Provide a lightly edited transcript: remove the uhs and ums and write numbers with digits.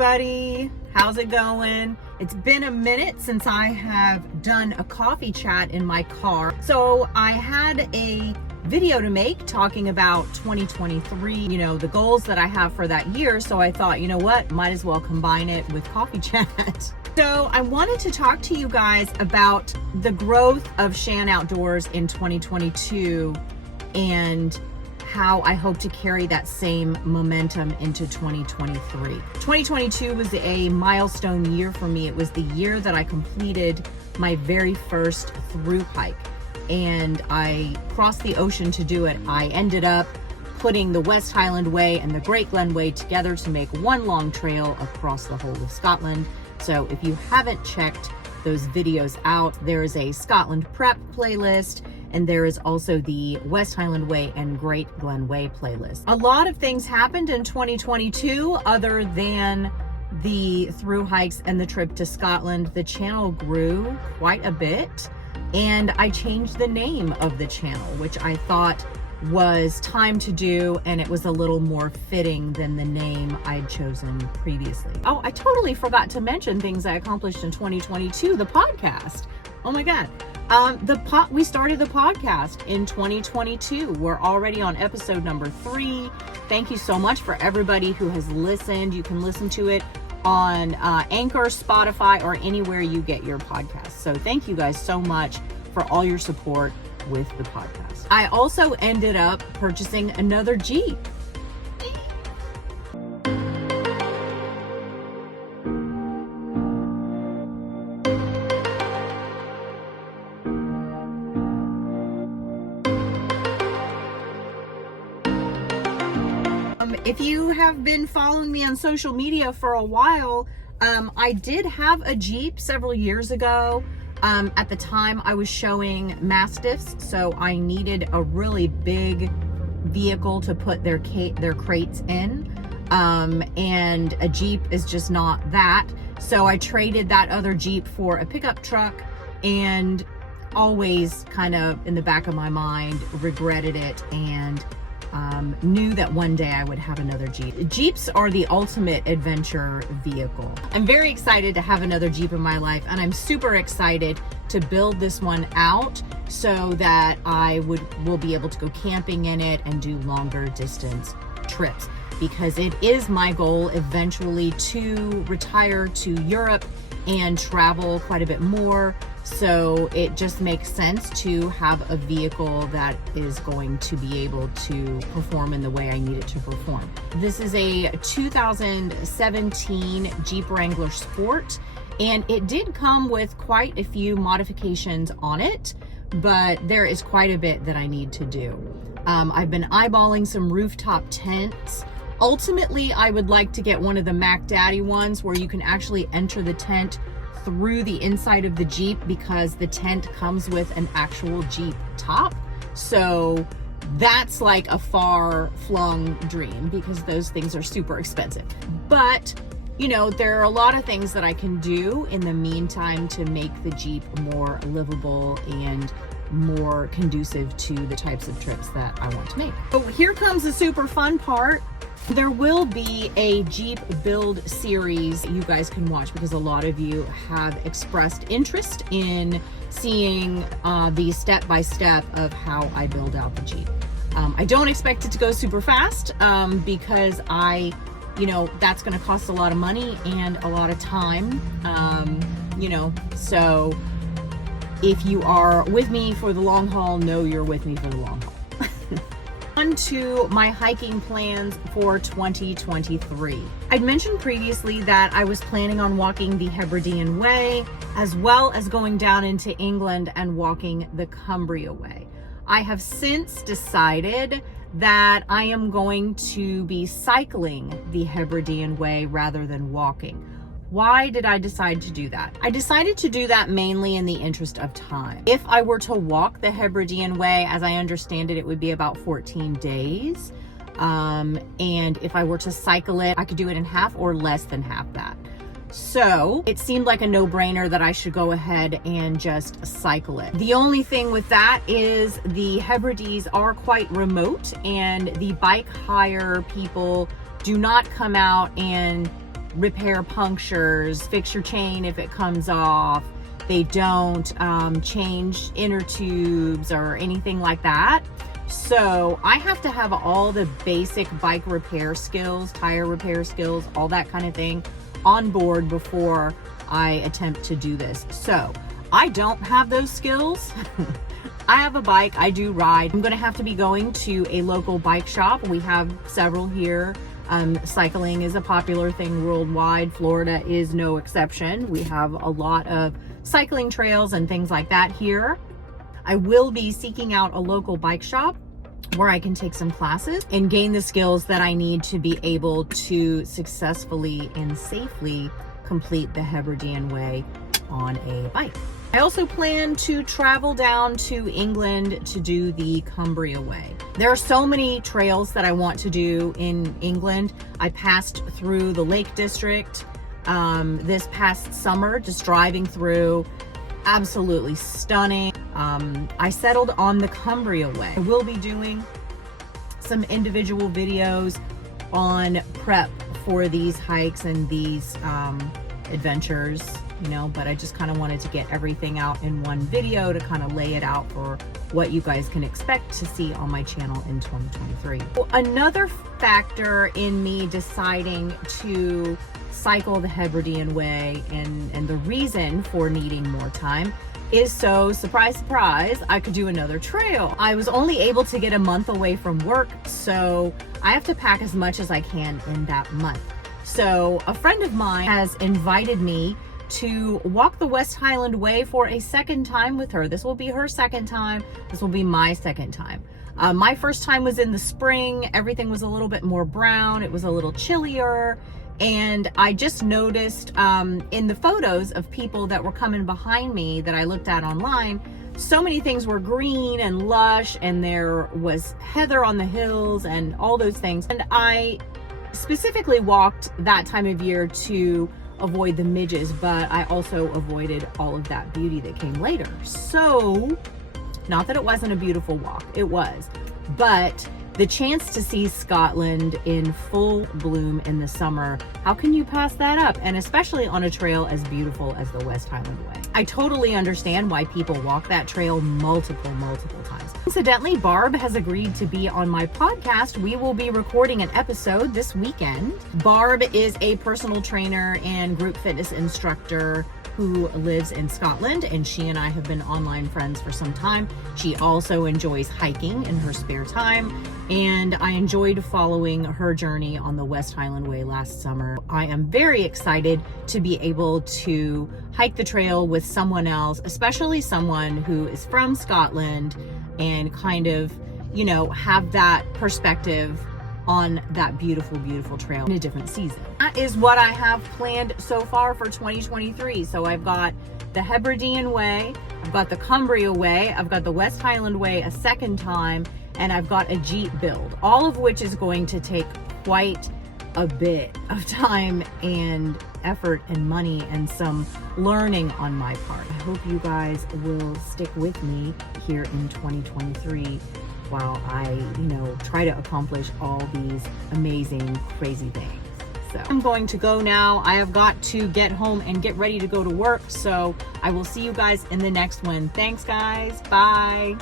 everybody, how's it going? It's been a minute since I have done a coffee chat in my car. So I had a video to make talking about 2023, the goals that I have for that year. So I thought, you know what, might as well combine it with coffee chat. So I wanted to talk to you guys about the growth of Shan Outdoors in 2022 and how I hope to carry that same momentum into 2023. 2022 was a milestone year for me. It was the year that I completed my very first through hike, and I crossed the ocean to do it. I ended up putting the West Highland Way and the Great Glen Way together to make one long trail across the whole of Scotland. So if you haven't checked those videos out, there is a Scotland Prep playlist, and there is also the West Highland Way and Great Glen Way playlist. A lot of things happened in 2022 other than the through hikes and the trip to Scotland. The channel grew quite a bit, and I changed the name of the channel, which I thought was time to do, and it was a little more fitting than the name I'd chosen previously. Oh, I totally forgot to mention things I accomplished in 2022, the podcast. Oh my God. We started the podcast in 2022. We're already on episode number 3. Thank you so much for everybody who has listened. You can listen to it on Anchor, Spotify, or anywhere you get your podcasts. So thank you guys so much for all your support with the podcast. I also ended up purchasing another Jeep. If you have been following me on social media for a while, I did have a Jeep several years ago. At the time I was showing Mastiffs, so I needed a really big vehicle to put their crates in, and a Jeep is just not that. So I traded that other Jeep for a pickup truck, and always kind of in the back of my mind regretted it, and knew that one day I would have another Jeep. Jeeps are the ultimate adventure vehicle. I'm very excited to have another Jeep in my life, and I'm super excited to build this one out so that I will be able to go camping in it and do longer distance trips, because it is my goal eventually to retire to Europe and travel quite a bit more. So it just makes sense to have a vehicle that is going to be able to perform in the way I need it to perform. This is a 2017 Jeep Wrangler Sport, and it did come with quite a few modifications on it, but there is quite a bit that I need to do. I've been eyeballing some rooftop tents. Ultimately, I would like to get one of the Mac Daddy ones where you can actually enter the tent through the inside of the Jeep, because the tent comes with an actual Jeep top. So that's like a far-flung dream, because those things are super expensive. But there are a lot of things that I can do in the meantime to make the Jeep more livable and more conducive to the types of trips that I want to make. So here comes the super fun part. There will be a Jeep build series you guys can watch, because a lot of you have expressed interest in seeing the step-by-step of how I build out the Jeep. I don't expect it to go super fast, because that's going to cost a lot of money and a lot of time. So if you are with me for the long haul, know you're with me for the long haul. On to my hiking plans for 2023. I'd mentioned previously that I was planning on walking the Hebridean Way, as well as going down into England and walking the Cumbria Way. I have since decided that I am going to be cycling the Hebridean Way rather than walking. Why did I decide to do that? I decided to do that mainly in the interest of time. If I were to walk the Hebridean Way, as I understand it, it would be about 14 days. And if I were to cycle it, I could do it in half or less than half that. So it seemed like a no-brainer that I should go ahead and just cycle it. The only thing with that is the Hebrides are quite remote, and the bike hire people do not come out and repair punctures, fix your chain if it comes off. They don't change inner tubes or anything like that. So I have to have all the basic bike repair skills, tire repair skills, all that kind of thing on board before I attempt to do this. So I don't have those skills. I have a bike, I do ride. I'm gonna have to be going to a local bike shop. We have several here. Cycling is a popular thing worldwide. Florida is no exception. We have a lot of cycling trails and things like that here. I will be seeking out a local bike shop where I can take some classes and gain the skills that I need to be able to successfully and safely complete the Hebridean Way on a bike. I also plan to travel down to England to do the Cumbria Way. There are so many trails that I want to do in England. I passed through the Lake District this past summer, just driving through. Absolutely stunning. I settled on the Cumbria Way. I will be doing some individual videos on prep for these hikes and these adventures, you know, but I just kind of wanted to get everything out in one video to kind of lay it out for what you guys can expect to see on my channel in 2023. Another factor in me deciding to cycle the Hebridean Way and the reason for needing more time is so, surprise, surprise, I could do another trail. I was only able to get a month away from work, so I have to pack as much as I can in that month. So a friend of mine has invited me to walk the West Highland Way for a second time with her. This will be her second time. This will be my second time. My first time was in the spring. Everything was a little bit more brown. It was a little chillier. And I just noticed in the photos of people that were coming behind me that I looked at online, so many things were green and lush, and there was heather on the hills and all those things. And I specifically walked that time of year to avoid the midges, but I also avoided all of that beauty that came later. So, not that it wasn't a beautiful walk, it was, but the chance to see Scotland in full bloom in the summer, how can you pass that up? And especially on a trail as beautiful as the West Highland Way. I totally understand why people walk that trail multiple times. Incidentally, Barb has agreed to be on my podcast. We will be recording an episode this weekend. Barb is a personal trainer and group fitness instructor who lives in Scotland, and she and I have been online friends for some time. She also enjoys hiking in her spare time, and I enjoyed following her journey on the West Highland Way last summer. I am very excited to be able to hike the trail with someone else, especially someone who is from Scotland, and kind of, you know, have that perspective on that beautiful, beautiful trail in a different season. That is what I have planned so far for 2023. So I've got the Hebridean Way, I've got the Cumbria Way, I've got the West Highland Way a second time, and I've got a Jeep build, all of which is going to take quite a bit of time and effort and money and some learning on my part. I hope you guys will stick with me here in 2023 while I, you know, try to accomplish all these amazing, crazy things. So I'm going to go now. I have got to get home and get ready to go to work. So I will see you guys in the next one. Thanks, guys. Bye.